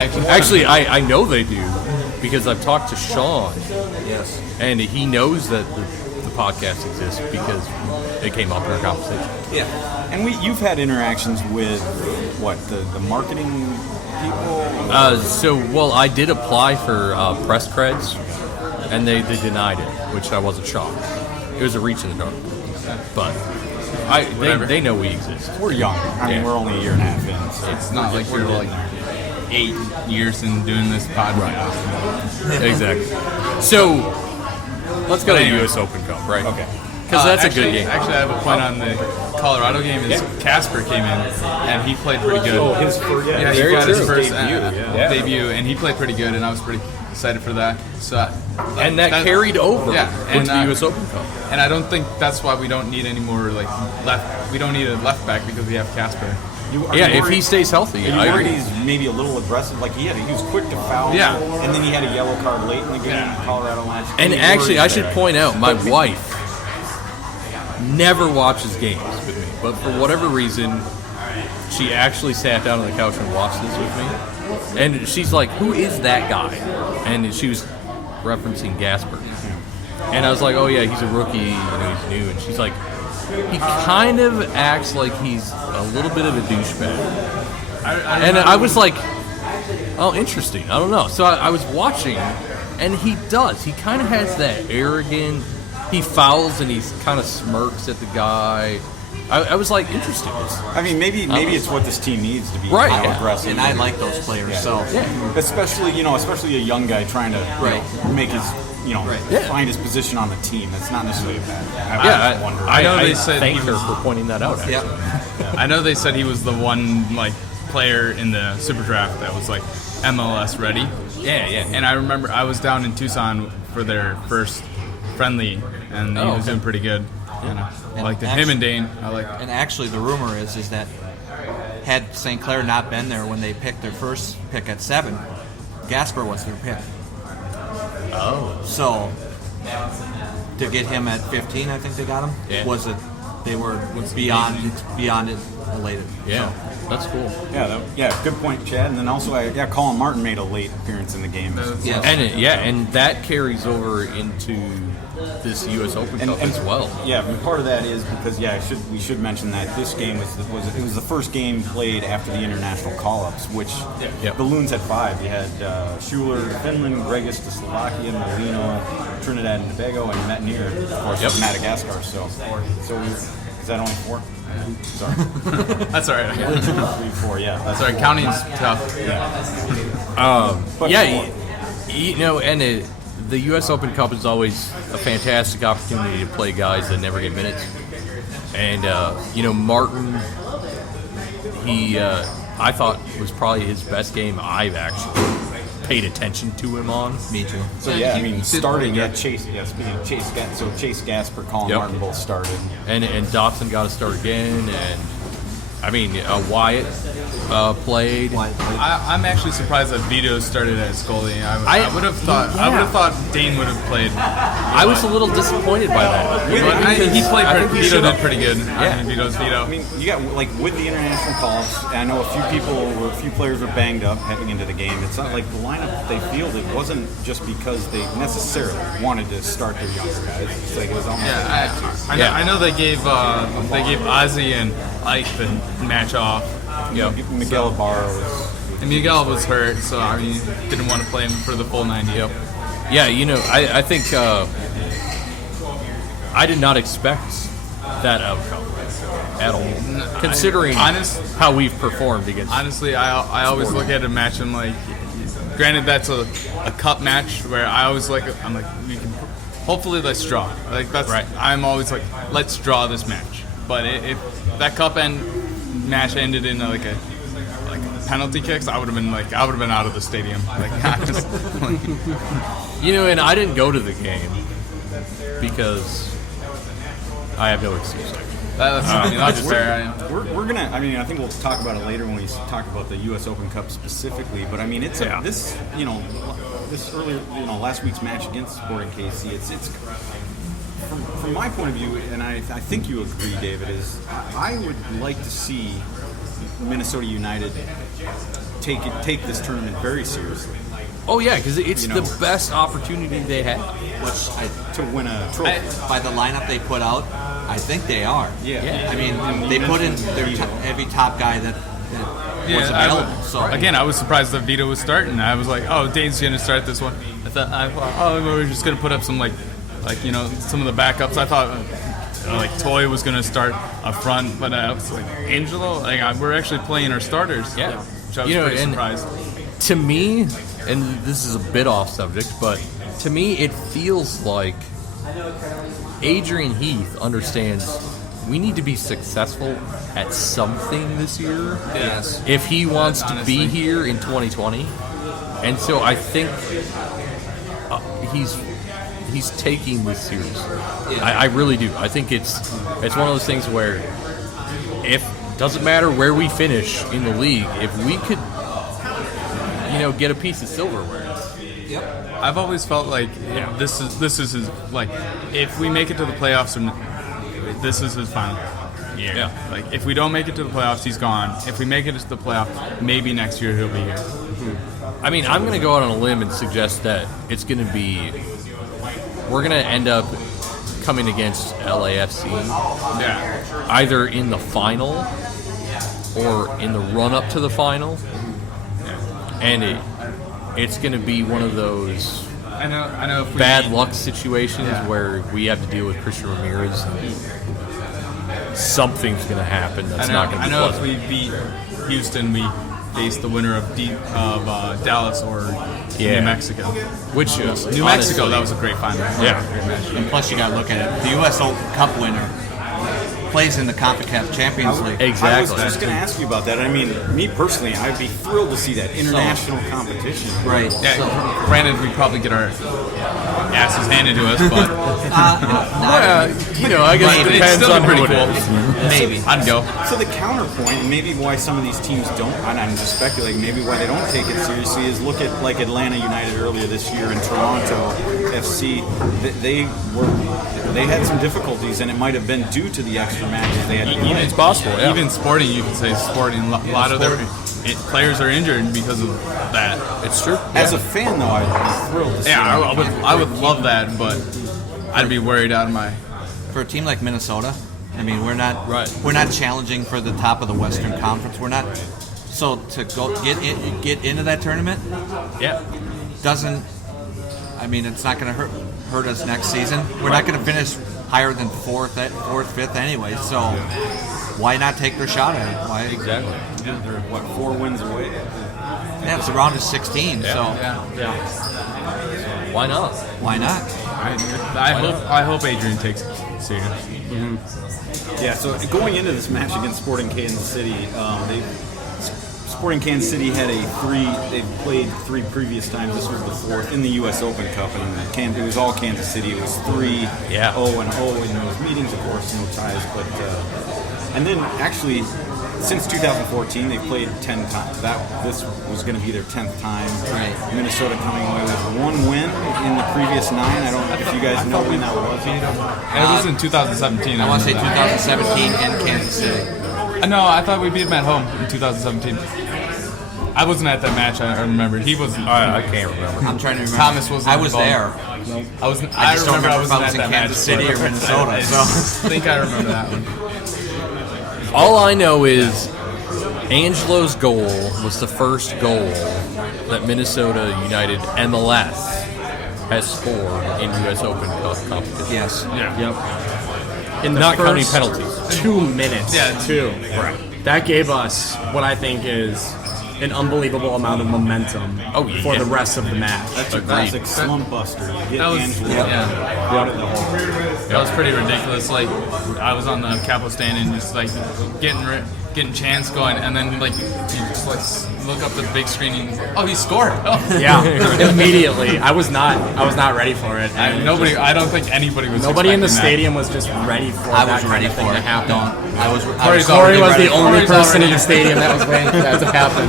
Actually, I know they do because I've talked to Sean. Yes. And he knows that the podcast exists because it came up in our conversation. Yeah. And you've had interactions with, the marketing people? I did apply for press creds, and they denied it, which I wasn't shocked. It was a reach in the dark. But they know we exist. We're young. I mean, we're only a year and a half in. So it's not like we're like 8 years in doing this podcast. Right. Exactly. So, let's go to the U.S. Open Cup, right? Okay. Because that's a good game. Actually, I have a point on the Colorado game. Is Casper came in, and he played pretty good. Oh, his first, he got his first debut, and he played pretty good, and I was pretty excited for that. So, that carried over into the U.S. Open Cup. And I don't think that's why we don't need any more left. We don't need a left back because we have Casper. If he stays healthy, I agree. He's maybe a little aggressive. Like he was quick to foul. Yeah. And then he had a yellow card late in the game in Colorado last year. And actually, I should point out, my wife never watches games with me, but for whatever reason, she actually sat down on the couch and watched this with me. And she's like, "Who is that guy?" And she was referencing Gasper. And I was like, "Oh yeah, he's a rookie. He's new." And she's like, "He kind of acts like he's a little bit of a douchebag." I was like, "Oh, interesting. I don't know." So I was watching, and he does. He kind of has that arrogant. He fouls and he kind of smirks at the guy. I was like, interesting. I mean, maybe it's what this team needs to be aggressive. And I like those players. Yeah. So especially a young guy trying to make his find his position on the team. That's not necessarily bad. I know they said thank her for pointing that out. Actually. Yeah. I know they said he was the one player in the Super Draft that was MLS ready. Yeah. And I remember I was down in Tucson for their first friendly, and he was doing pretty good. And I liked him and Dane. And actually, the rumor is that had St. Clair not been there when they picked their first pick at 7, Gasper was their pick. Oh. So to get him at 15, I think they got him. Yeah. They were beyond it elated. Yeah. So. That's cool. Yeah, good point, Chad. And then also, Colin Martin made a late appearance in the game. Yes. And that carries over into this U.S. Open Cup as well. Yeah, and part of that is because we should mention that this game was the first game played after the international call-ups, which the Loons had 5. You had Schuler, Finland, Regis to Slovakia, Molino, Trinidad and Tobago, and Metnier, of course, from Madagascar. So is that only 4? Sorry. That's all right. 2, 3, 4. Yeah. That's all right. Counting's tough. The U.S. Open Cup is always a fantastic opportunity to play guys that never get minutes. And Martin, I thought was probably his best game I've actually paid attention to him on. Me too. So starting at Chase. Yeah, speaking of Chase, so Chase Gasper, Colin Martin both started, and Dotson got to start again, and Wyatt played. I'm actually surprised that Vito started as goalie. I would have thought Dane would have played. I was a little disappointed by that. Vito did pretty good. Yeah, Vito's Vito. I mean, you got with the international calls. I know a few players were banged up heading into the game. It's not like the lineup they fielded wasn't just because they necessarily wanted to start their younger guys. It's like it was almost. I know they gave Ozzy and Ike the match off. Miguel Ibarra Miguel was hurt, so didn't want to play him for the full 90. Yep. Yeah, I think I did not expect that outcome at all, considering how we've performed against. Honestly, I always look at a match and granted that's a cup match where I'm like we can hopefully let's draw. That's right. I'm always like let's draw this match, but if that cup match ended in a penalty kicks, I would have been out of the stadium. And I didn't go to the game because I have no excuse. That's fair. We're gonna. I think we'll talk about it later when we talk about the U.S. Open Cup specifically. But this earlier last week's match against Sporting KC. It's from my point of view, and I think you agree, David. Is I would like to see Minnesota United take this tournament very seriously. Oh yeah, because it's the best opportunity they have. To win a trophy. By the lineup they put out, I think they are. Yeah. I mean, they put in their every top guy that was available. So again, I was surprised that Vito was starting. I was like, oh, Dane's going to start this one. I thought, we're just going to put up some like some of the backups. I thought like Toy was going to start up front, but I was like, Angelo, we're actually playing our starters. Yeah. Which I was pretty surprised. To me, and this is a bit off subject, but to me it feels like Adrian Heath understands we need to be successful at something this year if he wants to be here in 2020. And so I think he's taking this seriously. I really do. I think it's one of those things where doesn't matter where we finish in the league, if we could get a piece of silverware. I've always felt like this is his, like, if we make it to the playoffs, this is his final year. Yeah. Like, if we don't make it to the playoffs, he's gone. If we make it to the playoffs, maybe next year he'll be here. I mean, I'm going to go out on a limb and suggest that it's going to be, we're going to end up coming against LAFC either in the final or in the run-up to the final. And it's going to be one of those bad luck situations where we have to deal with Christian Ramirez. And something's going to happen that's not going to be pleasant. If we beat Houston, we face the winner of Dallas or New Mexico. Which New Mexico, that was a great final. Yeah. And plus, you got to look at it. The U.S. Open Cup winner plays in the CONCACAF Champions League. Exactly. I was just going to ask you about that. I mean, me personally, I'd be thrilled to see that international competition. Right. Yeah, granted, we probably get our asses handed to us, but I guess it depends on who it is. Maybe. I'd go. So the counterpoint, and maybe why some of these teams don't, and I'm just speculating, maybe why they don't take it seriously is look at like Atlanta United earlier this year and Toronto FC. They had some difficulties, and it might have been due to the extra matches they had. It's possible. Yeah. Even Sporting, you could say Sporting. A lot of their players are injured because of that. It's true. As a fan, though, I'd be thrilled to see. Yeah, I would love that, but I'd be worried out of my. For a team like Minnesota, I mean, we're not challenging for the top of the Western Conference. We're not. So to go get into that tournament, doesn't. I mean, it's not going to hurt us next season. We're not going to finish higher than fourth, fifth anyway. So why not take their shot at it? Why? Exactly. Yeah, they're 4 wins away. Yeah, it's the round of 16. So Why not? Why not? I hope Adrian takes it serious. Mm-hmm. Yeah. So going into this match against Sporting Kansas City, Sporting Kansas City had they've played 3 previous times. This was the 4th in the U.S. Open Cup, and it was all Kansas City. It was 3-0-0 in those meetings, of course, no ties. But and then actually, since 2014, they've played 10 times. This was going to be their 10th time. Right. Minnesota coming away with 1 win in the previous 9. I don't know if you guys know when that was. It was in 2017. I want to say 2017 in Kansas City. No, I thought we beat him at home in 2017. I wasn't at that match. I remember he was. I can't remember. I'm trying to remember. Thomas wasn't. I was there. I wasn't. I just don't remember I wasn't if I was at in that Kansas match, City or Minnesota. I So think I remember that one. All I know is Angelo's goal was the first goal that Minnesota United MLS has scored in U.S. Open competition. yes. Yeah. In the Not counting first penalties. 2 minutes. Yeah, too. Right. That gave us what I think is an unbelievable amount of momentum for the rest of the match. That's a classic slump buster. You get That was- Angelo yeah. out of the hole. That was pretty ridiculous. Like, I was on the Capo stand and just like getting chance going, and then like you just like look up at the big screen and he scored. Oh. Yeah, immediately. I was not ready for it. I don't think anybody was. Nobody in the expecting that. stadium was just ready for I that was kind ready of thing for to it. happen. Corey was the only Corey's person in already- the stadium that was waiting for that to happen.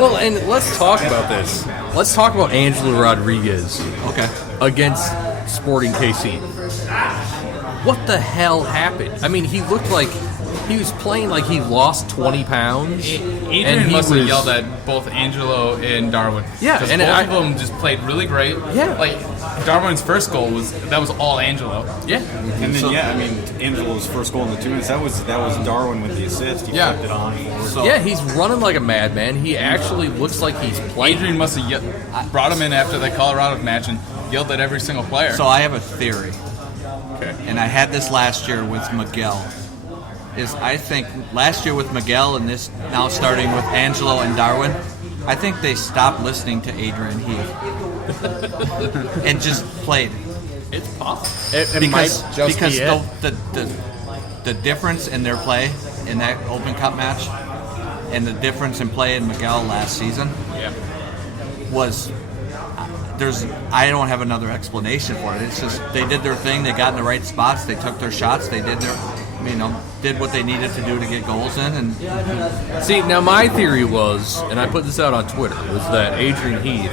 Well, and let's talk about this. Let's talk about Angelo Rodriguez Okay. against Sporting KC. What the hell happened? I mean, he looked like he was playing like he lost 20 pounds. Adrian he must have was- yelled at both Angelo and Darwin. Yeah, 'Cause and both of them just played really great. Yeah. Like Darwin's first goal was all Angelo. Yeah. And then Angelo's first goal in the 2 minutes, that was Darwin with the assist. He Yeah. flipped it on. So, Yeah, he's running like a madman. He actually looks like he's playing. Adrian must have brought him in after the Colorado match and yelled at every single player. So I have a theory, Okay. and I had this last year with Miguel. I think last year with Miguel and this now starting with Angelo and Darwin, I think they stopped listening to Adrian Heath and just played. It's possible. It might just because be it. the difference in their play in that Open Cup match and the difference in play in Miguel last season was I don't have another explanation for it. It's just they did their thing, they got in the right spots, they took their shots, they did what they needed to do to get goals in. And See, now my theory was, and I put this out on Twitter, was that Adrian Heath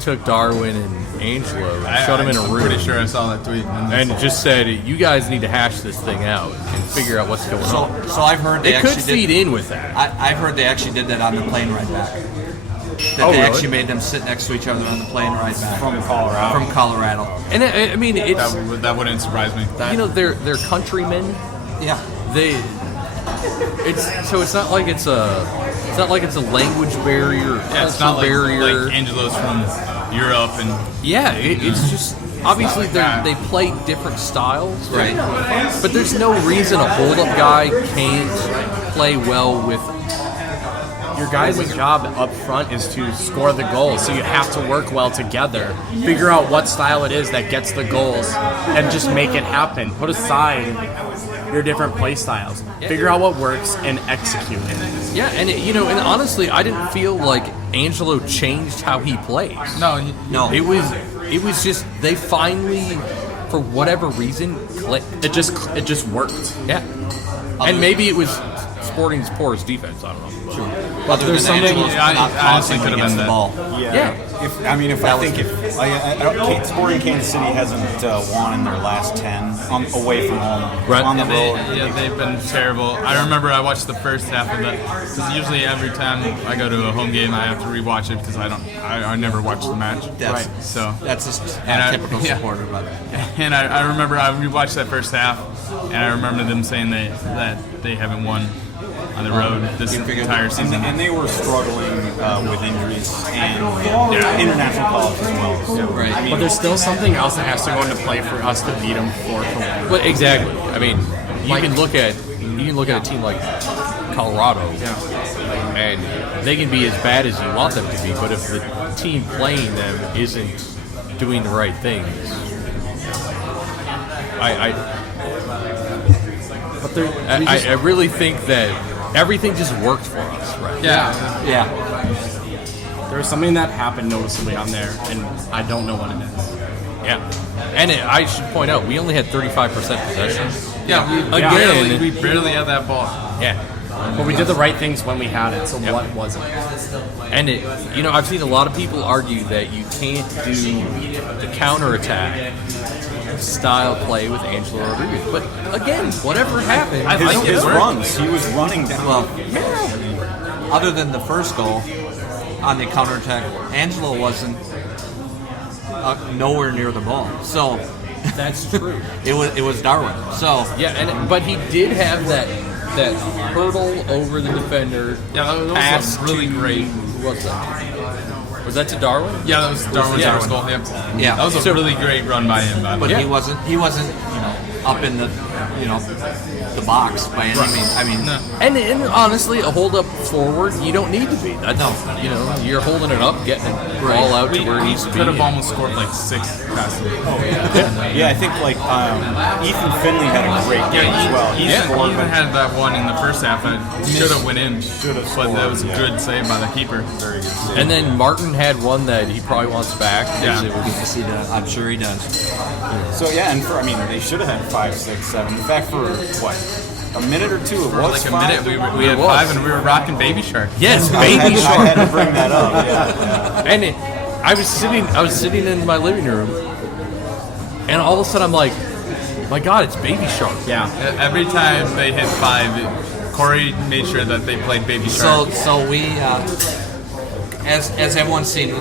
took Darwin and Angelo and shut them in a room. I'm pretty sure I saw that tweet. And just said, you guys need to hash this thing out and figure out what's going on. so I've heard they It could actually feed in with that. I've heard they actually did that on the plane ride back. That Oh, they really? actually made them sit next to each other on the plane ride back From Colorado. From Colorado. And I mean, it's That wouldn't surprise me. they're countrymen. Yeah. It's not like it's a language barrier or Yeah, it's not barrier. like Angelo's from Europe and Yeah, it's just obviously they play different styles, Right. But there's no reason a hold-up guy can't play well with. Your guys' job up front is to score the goals, so you have to work well together. Figure out what style it is that gets the goals, and just make it happen. Put aside your different play styles. Figure out what works and execute it. Yeah, and and honestly, I didn't feel like Angelo changed how he plays. no. It was just they finally, for whatever reason, clicked. It just worked. Yeah, and maybe it was Sporting's poorest defense. I don't know. But there's something. I honestly could have against been the that. ball. Yeah. Sporting Kansas City hasn't won in their last 10 away from home. Right. On the And road. they've been terrible. I remember I watched the first half of that because usually every time I go to a home game, I have to rewatch it because I never watch the match. That's, So that's just And I- a typical yeah. supporter, but And I remember I rewatched that first half, and I remember them saying that they haven't won on the road this entire season. And they were struggling with injuries and international calls as well. So, Right. I mean, But there's still something else that has to go into play for us to beat them 4-1. But exactly. I mean, you can look at a team like Colorado, and they can be as bad as you want them to be. But if the team playing them isn't doing the right things, I really think that everything just worked for us, right? Yeah. There was something that happened noticeably on there, and I don't know what it is. Yeah. And I should point out, we only had 35% possession. Yeah, we barely had that ball. Yeah. But we did the right things when we had it, so what wasn't? And I've seen a lot of people argue that you can't do the counterattack style play with Angelo Rodriguez. But again, whatever happened, I think his it worked. runs, he was running down. well, other than the first goal on the counterattack, Angelo wasn't nowhere near the ball. So that's true. it was Darwin. So Yeah, but he did have that hurdle over the defender. Yeah, that was pass really to- great. Who was that? Was that to Darwin? Yeah, that was Darwin's Yeah. first goal. Yeah. That was a So- really great run by him. but Yeah. he wasn't up in the the box by any means. I mean, No. And honestly, a hold up forward, you don't need to be. That's you're holding it up, getting it all out to where it needs to be. Could have almost scored like 6 passes. Yeah, I think Ethan Finley had a great game as well. He Ethan scored, even had that one in the first half that should have went in. Should have But that scored, was a yeah. good save by the keeper. very good save. And then Martin had one that he probably wants back. 'Cause Yeah. it was- yes, he does. I'm sure he does. So yeah, and they should have had 5, 6, 7. In fact, for what, a minute or two, it For was like a 5. minute, we had was. 5 and we were rocking Baby Shark. Yes, I baby had shark. to bring that up. Yeah. And I was sitting in my living room, and all of a sudden I'm like, my God, it's Baby Shark. Yeah. Every time they hit 5, Corey made sure that they played Baby Shark. So we, as everyone's seen,